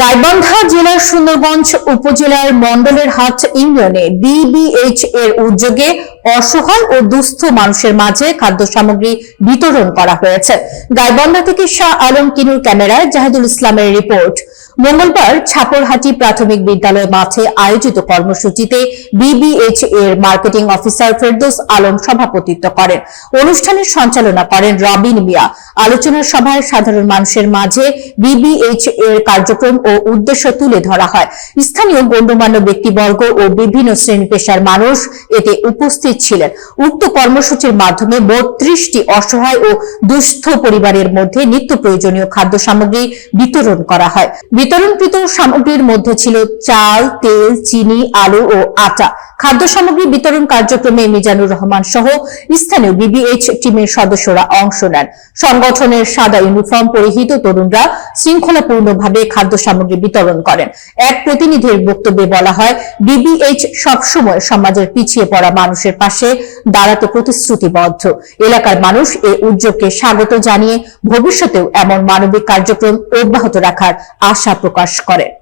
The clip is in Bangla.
গাইবান্ধা জেলার সুন্দরগঞ্জ উপজেলার মন্ডলের হাট ইউনিয়নে বিবিএইচ এর উদ্যোগে অসহায় ও দুস্থ মানুষের মাঝে খাদ্য সামগ্রী বিতরণ করা হয়েছে। গাইবান্ধা থেকে শাহ আলম কিনুর ক্যামেরায় জাহিদুল ইসলামের রিপোর্ট। মঙ্গলবার ছাপরহাটি প্রাথমিক বিদ্যালয় মাঠে আয়োজিত কর্মসূচিতে বিবিএইচ এর মার্কেটিং অফিসার ফেরদৌস আলম সভাপতিত্ব করেন। অনুষ্ঠানের সঞ্চালনা করেন রবিন মিয়া। আলোচনা সভায় সাধারণ মানুষের মাঝে বিবিএইচ এর কার্যক্রম ও উদ্দেশ্য তুলে ধরা হয়। স্থানীয় গণ্যমান্য ব্যক্তিবর্গ ও বিভিন্ন শ্রেণী পেশার মানুষ এতে উপস্থিত ছিলেন। উক্ত কর্মসূচির মাধ্যমে ৩২টি অসহায় ও দুস্থ পরিবারের মধ্যে নিত্য প্রয়োজনীয় খাদ্য সামগ্রী বিতরণ করা হয়। বিতরণকৃত সামগ্রীর মধ্যে ছিল চাল, তেল, চিনি, আলু ও আটা। খাদ্য সামগ্রী বিতরণ কার্যক্রমে মিজানুর রহমান সহ স্থানীয় বিবিএইচ টিমের সদস্যরা অংশ নেন। সংগঠনের সাদা ইউনিফর্ম পরিহিত তরুণরা শৃঙ্খলাপূর্ণভাবে খাদ্য সামগ্রী বিতরণ করেন। এক প্রতিনিধির বক্তব্যে বলা হয়, বিবিএইচ সবসময় সমাজের পিছিয়ে পড়া মানুষের পাশে দাঁড়াতে প্রতিশ্রুতিবদ্ধ। এলাকার মানুষ এই উদ্যোগকে স্বাগত জানিয়ে ভবিষ্যতেও এমন মানবিক কার্যক্রম অব্যাহত রাখার আশা প্রকাশ করেন।